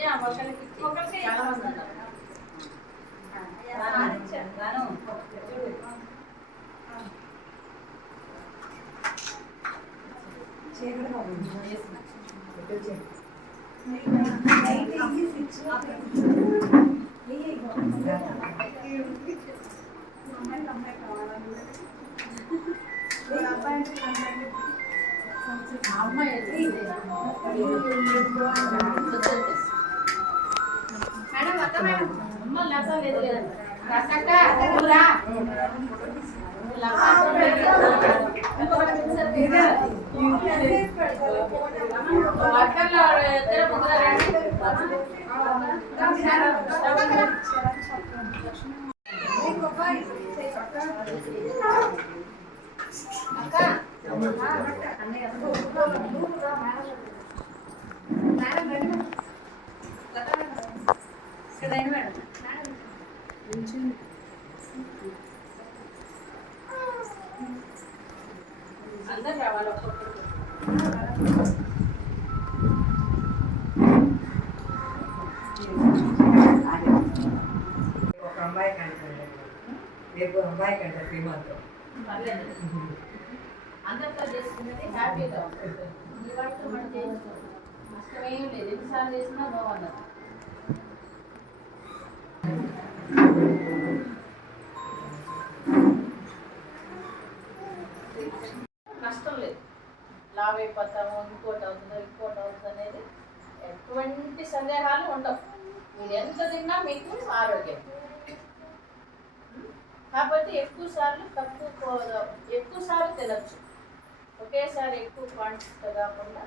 చాలా మంది ఉన్నారు. అందరు రావాలి ఒక్కొక్కరు. ఒక అమ్మాయి కంటారు, రేపు అమ్మాయి కంటారు ప్రేమతో. అందరితో చేసుకున్నది హ్యాపీగా ఉంటుంది. ఈ వాటితో మనం చేయించుకోవాలి, నష్టమేం లేదు. ఎన్నిసార్లు చేసినా బాగున్నారు. నష్టం లేదు. లావ్ అయిపోతాము, ఇంకోటి అవుతుంది అనేది ఎటువంటి సందేహాలు ఉండవు. మీరు ఎంత తిన్నా మీకు ఆరోగ్యం. కాబట్టి ఎక్కువసార్లు తినచ్చు. ఒకేసారి ఎక్కువ క్వాంటిటీతో కాకుండా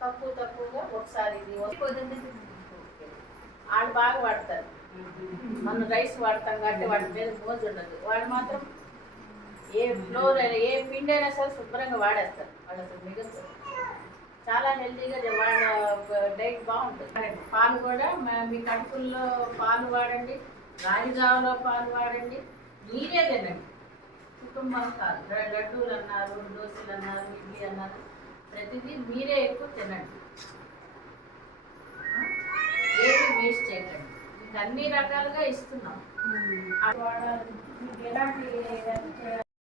తక్కువగా ఒకసారి ఇది వాళ్ళు బాగా వాడతారు. మనం రైస్ వాడతాం కాబట్టి వాటి మీద మోజు ఉండదు. వాడు మాత్రం ఏ ఫ్లోర్ అయినా ఏ పిండి అయినా సరే శుభ్రంగా వాడేస్తారు. వాళ్ళు అసలు మిగులుతారు. చాలా హెల్తీగా వాళ్ళ డైట్ బాగుంటుంది. పాలు కూడా మీ కడుపుల్లో పాలు వాడండి, రాగి జావలో పాలు వాడండి, మీరే తినండి. కుటుంబం కాదు. లడ్డూలు అన్నారు, దోశలు అన్నారు, ఇడ్లీ అన్నారు, ప్రతిదీ మీరే ఎక్కువ తినండి. ఏది వేస్ట్ చేయకండి. మీకు అన్ని రకాలుగా ఇస్తున్నాం. ఎలాంటి